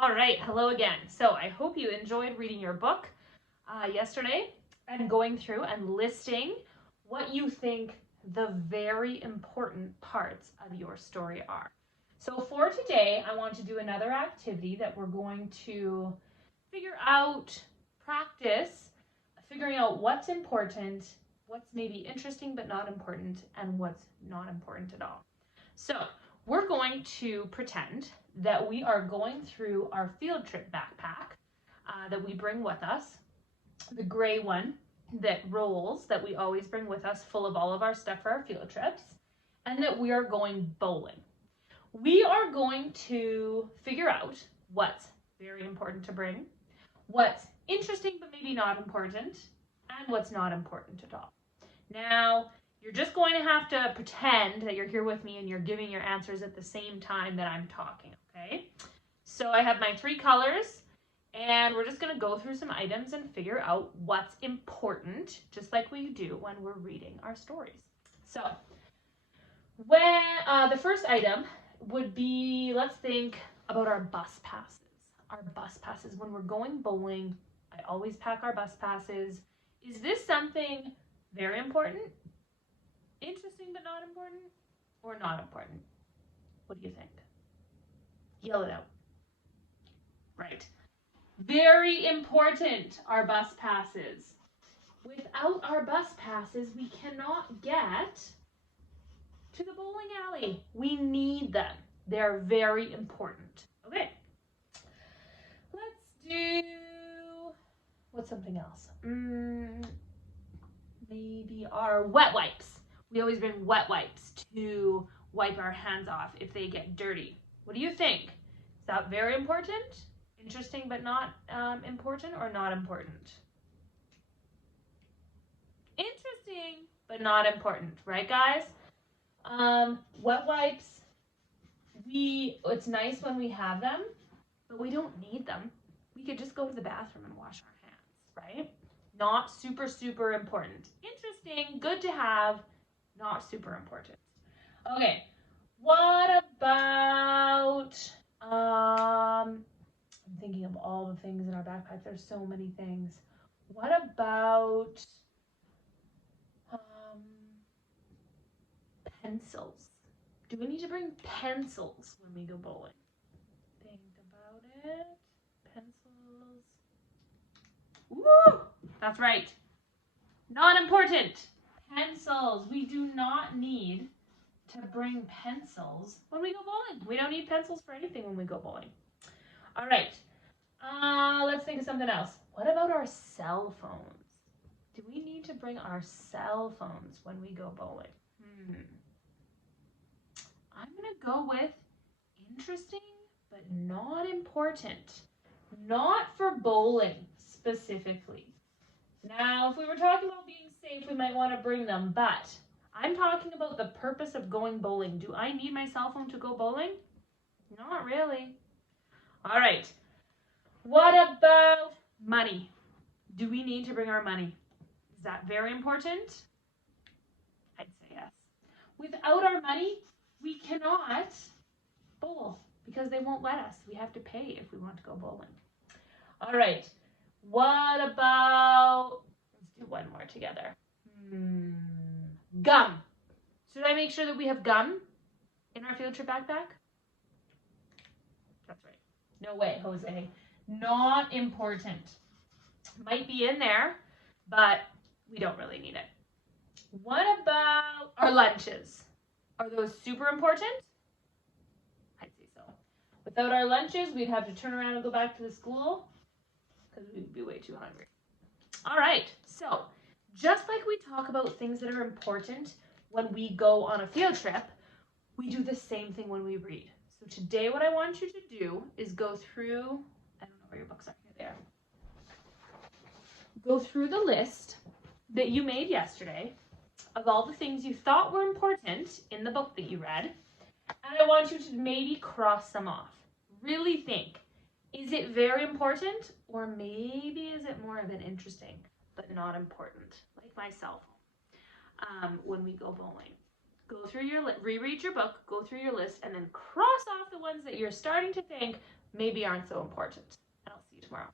All right, hello again. So I hope you enjoyed reading your book yesterday and going through and listing what you think the very important parts of your story are. So for today, I want to do another activity that we're going to figure out, practice, figuring out what's important, what's maybe interesting but not important, and what's not important at all. So we're going to pretend that we are going through our field trip backpack that we bring with us, the gray one that rolls, that we always bring with us, full of all of our stuff for our field trips, and that we are going bowling. We are going to figure out what's very important to bring, what's interesting but maybe not important, and what's not important at all. Now, you're just going to have to pretend that you're here with me and you're giving your answers at the same time that I'm talking, okay? So I have my three colors, and we're just going to go through some items and figure out what's important, just like we do when we're reading our stories. So when the first item would be, let's think about our bus passes. Our bus passes. When we're going bowling, I always pack our bus passes. Is this something very important, interesting but not important, or not important? What do you think? Yell it out. Right. Very important, our bus passes. Without our bus passes, we cannot get to the bowling alley. We need them. They're very important. Okay. Let's do, what's something else? Maybe our wet wipes. We always bring wet wipes to wipe our hands off if they get dirty. What do you think? Is that very important? Interesting but not important, or not important? Interesting but not important, right guys? Wet wipes, it's nice when we have them, but we don't need them. We could just go to the bathroom and wash our hands, right? Not super, super important. Interesting, good to have, not super important. Okay, what about, I'm thinking of all the things in our backpack. There's so many things. What about pencils? Do we need to bring pencils when we go bowling? Think about it. Pencils. Woo! That's right. Not important. Pencils. We do not need to bring pencils when we go bowling. We don't need pencils for anything when we go bowling. All right. Let's think of something else. What about our cell phones? Do we need to bring our cell phones when we go bowling? I'm going to go with interesting but not important. Not for bowling specifically. Now, if we were talking about being safe, we might want to bring them, but I'm talking about the purpose of going bowling. Do I need my cell phone to go bowling? Not really. All right. What about money? Do we need to bring our money? Is that very important? I'd say yes. Without our money, we cannot bowl because they won't let us. We have to pay if we want to go bowling. All right. What about, let's do one more together. Gum. Should I make sure that we have gum in our field trip backpack? That's right. No way, Jose. Not important. Might be in there, but we don't really need it. What about our lunches? Are those super important? I'd say so. Without our lunches, we'd have to turn around and go back to the school because we'd be way too hungry. All right, so just like we talk about things that are important when we go on a field trip, we do the same thing when we read. So today what I want you to do is go through, I don't know where your books are, here they are. Go through the list that you made yesterday of all the things you thought were important in the book that you read, and I want you to maybe cross them off. Really think, is it very important, or maybe is it more of an interesting but not important, like my cell phone, when we go bowling? Go through your, reread your book, go through your list, and then cross off the ones that you're starting to think maybe aren't so important. And I'll see you tomorrow.